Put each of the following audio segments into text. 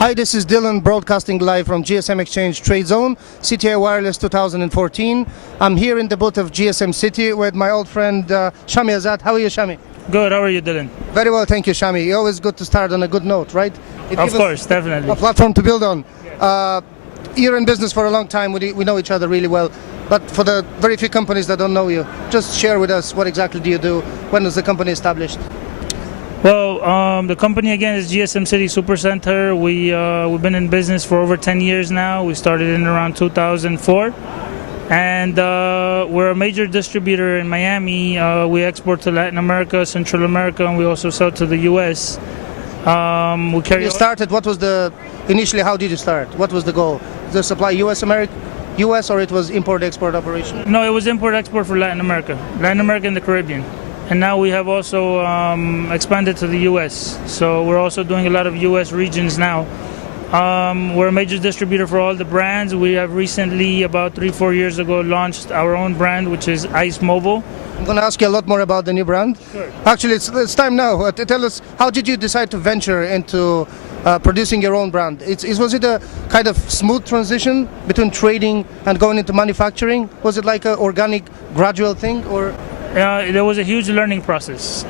Hi, this is Dylan broadcasting live from GSM Exchange tradeZone, CTIA Wireless 2014. I'm here in the booth of GSM City with my old friend Shami Azad. How are you, Shami? Good, how are you, Dylan? Very well, thank you, Shami. It's always good to start on a good note, right? Of course, definitely. A platform to build on. You're in business for a long time, we know each other really well. But for the very few companies that don't know you, just share with us what exactly do you do, when was the company established? Well, the company again is GSM City Supercenter. We've been in business for over 10 years now. We started in around 2004. And we're a major distributor in Miami. We export to Latin America, Central America, and we also sell to the US. You started, what was initially how did you start? What was the goal? The supply US or it was import-export operation? No, it was import-export for Latin America and the Caribbean. And now we have also expanded to the US. So we're also doing a lot of US regions now. We're a major distributor for all the brands. We have recently, about 3-4 years ago, launched our own brand, which is Ice Mobile. I'm going to ask you a lot more about the new brand. Sure. Actually, it's time now. Tell us, how did you decide to venture into producing your own brand? Was it a kind of smooth transition between trading and going into manufacturing? Was it like an organic, gradual thing, or? There was a huge learning process.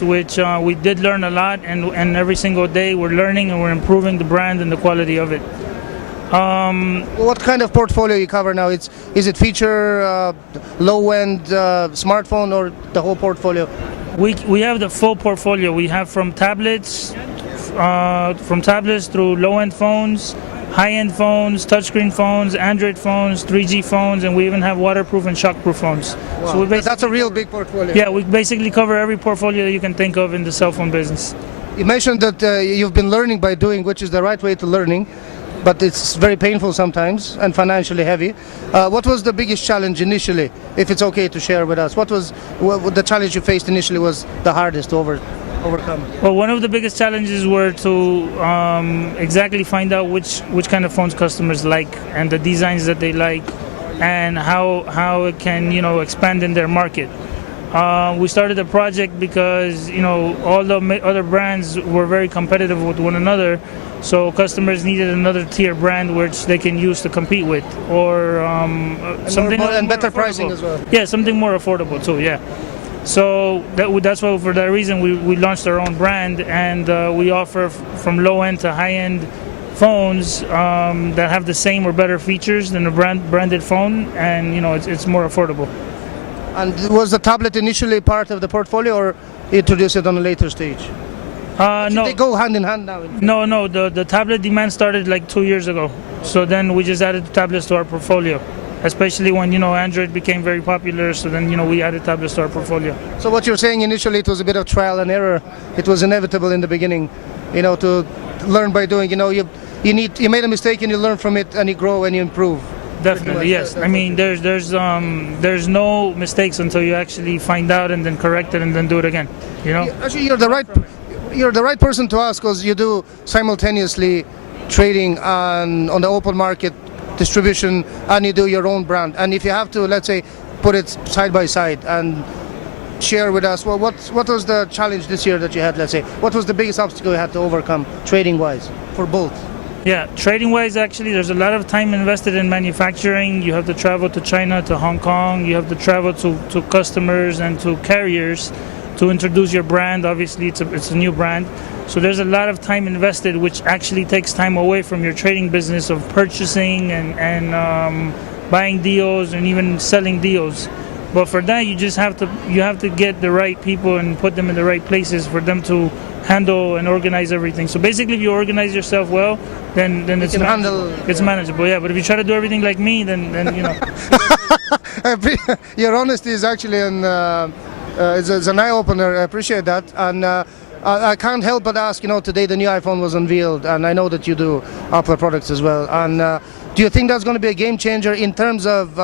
Which we did learn a lot, and every single day we're learning and we're improving the brand and the quality of it. What kind of portfolio you cover now? Is it feature, low-end smartphone, or the whole portfolio? We have the full portfolio. We have from tablets through low-end phones, high-end phones, touchscreen phones, Android phones, 3G phones, and we even have waterproof and shockproof phones. Wow. So that's a real big portfolio. Yeah, we basically cover every portfolio that you can think of in the cell phone business. You mentioned that you've been learning by doing, which is the right way to learning, but it's very painful sometimes and financially heavy. What was the biggest challenge initially, if it's okay to share with us? What the challenge you faced initially was the hardest to overcome? Well, one of the biggest challenges were to exactly find out which kind of phones customers like and the designs that they like and how it can expand in their market. We started the project because all the other brands were very competitive with one another, so customers needed another tier brand which they can use to compete with, or something and better affordable. Pricing as well. Yeah, something more affordable too. Yeah. So that's why, for that reason, we launched our own brand, and we offer from low-end to high-end phones that have the same or better features than a branded phone, and it's more affordable. And was the tablet initially part of the portfolio, or introduced it on a later stage? No. They go hand in hand now. No. The tablet demand started like 2 years ago. So then we just added the tablets to our portfolio. Especially when Android became very popular, so then we added tablets to our portfolio. So what you're saying, initially it was a bit of trial and error. It was inevitable in the beginning, to learn by doing. You made a mistake and you learn from it, and you grow and you improve. Definitely, yes. I mean, there's no mistakes until you actually find out and then correct it and then do it again. Actually, you're the right person to ask, because you do simultaneously trading on the open market, distribution, and you do your own brand. And if you have to, let's say, put it side by side and share with us, well, what was the challenge this year that you had, let's say? What was the biggest obstacle you had to overcome trading-wise for both? Yeah, trading-wise, actually, there's a lot of time invested in manufacturing. You have to travel to China, to Hong Kong. You have to travel to customers and to carriers to introduce your brand. Obviously, it's a new brand. So there's a lot of time invested, which actually takes time away from your trading business of purchasing and buying deals and even selling deals. But for that, you have to get the right people and put them in the right places for them to handle and organize everything. So basically, if you organize yourself well, then it's manageable. Yeah, but if you try to do everything like me, then Your honesty is actually it's an eye opener. I appreciate that, and I can't help but ask. Today the new iPhone was unveiled, and I know that you do Apple products as well. And do you think that's going to be a game changer in terms of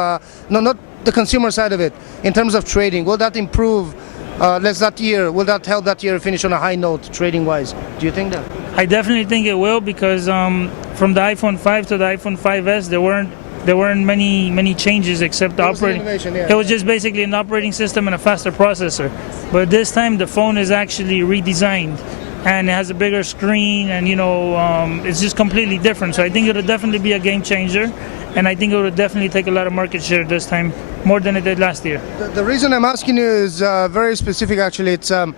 not the consumer side of it, in terms of trading? Will that improve? Will that help that year finish on a high note trading-wise? Do you think that? I definitely think it will, because from the iPhone 5 to the iPhone 5S, there weren't many changes except the operating. Yeah. It was just basically an operating system and a faster processor. But this time the phone is actually redesigned, and it has a bigger screen, and it's just completely different. So I think it'll definitely be a game changer, and I think it will definitely take a lot of market share this time, more than it did last year. The reason I'm asking you is very specific. Actually, it's the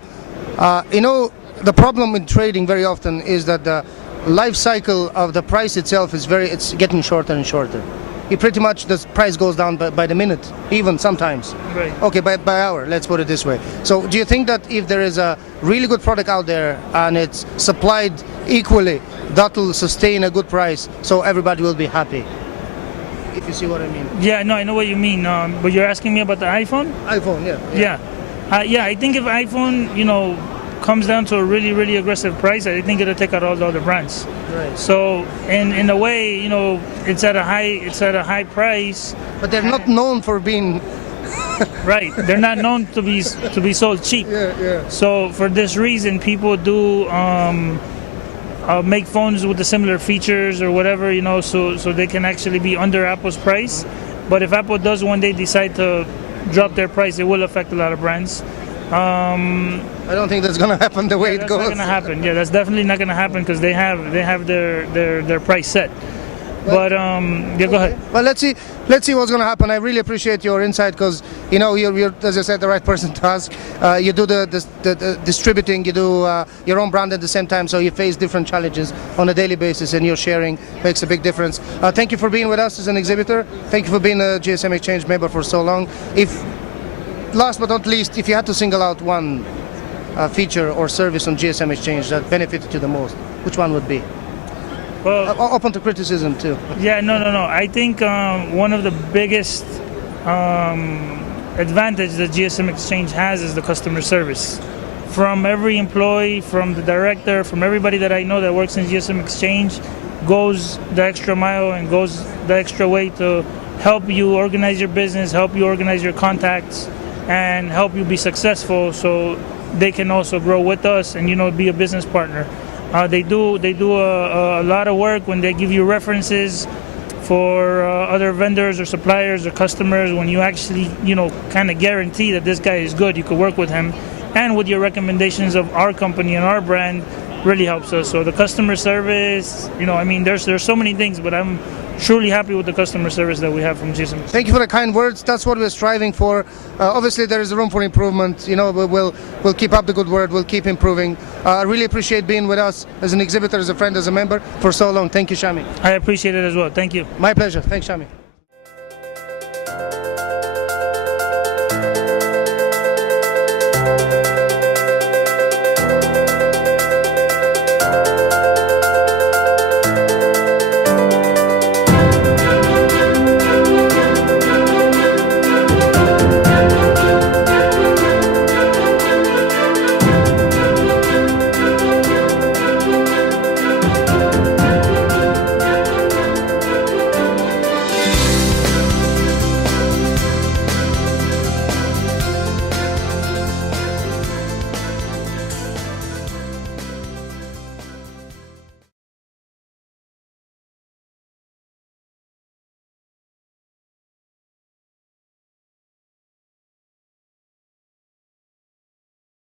problem in trading very often is that the life cycle of the price itself is it's getting shorter and shorter. It pretty much, the price goes down by the minute, even sometimes. Right. Okay, by hour, let's put it this way. So do you think that if there is a really good product out there and it's supplied equally, that will sustain a good price, so everybody will be happy? If you see what I mean. Yeah, no, I know what you mean. But you're asking me about the iPhone? iPhone, yeah. Yeah, I think if iPhone, comes down to a really, really aggressive price, I think it'll take out all the other brands. Right. So, in a way, it's at a high price. But they're not known for being. Right. They're not known to be sold cheap. Yeah. So for this reason, people do make phones with the similar features or whatever, so they can actually be under Apple's price. But if Apple does one day decide to drop their price, it will affect a lot of brands. I don't think that's going to happen the way it goes. That's not going to happen. Yeah, that's definitely not going to happen because they have their price set. But go ahead. Well, let's see what's going to happen. I really appreciate your insight because you're, as I said, the right person to ask. You do the distributing, you do your own brand at the same time, so you face different challenges on a daily basis, and your sharing makes a big difference. Thank you for being with us as an exhibitor. Thank you for being a GSM Exchange member for so long. Last but not least, if you had to single out one feature or service on GSM Exchange that benefited you the most, which one would be? Well, open to criticism too. Yeah, no. I think one of the biggest advantage that GSM Exchange has is the customer service. From every employee, from the director, from everybody that I know that works in GSM Exchange, goes the extra mile and goes the extra way to help you organize your business, help you organize your contacts, and help you be successful so they can also grow with us and be a business partner. They do a lot of work when they give you references for other vendors or suppliers or customers. When you actually kind of guarantee that this guy is good, you could work with him, and with your recommendations of our company and our brand really helps us. So the customer service, there's so many things, but I'm truly happy with the customer service that we have from GSM. Thank you for the kind words. That's what we're striving for. Obviously, there is room for improvement. We'll keep up the good word. We'll keep improving. I really appreciate being with us as an exhibitor, as a friend, as a member for so long. Thank you, Shami. I appreciate it as well. Thank you. My pleasure. Thanks, Shami.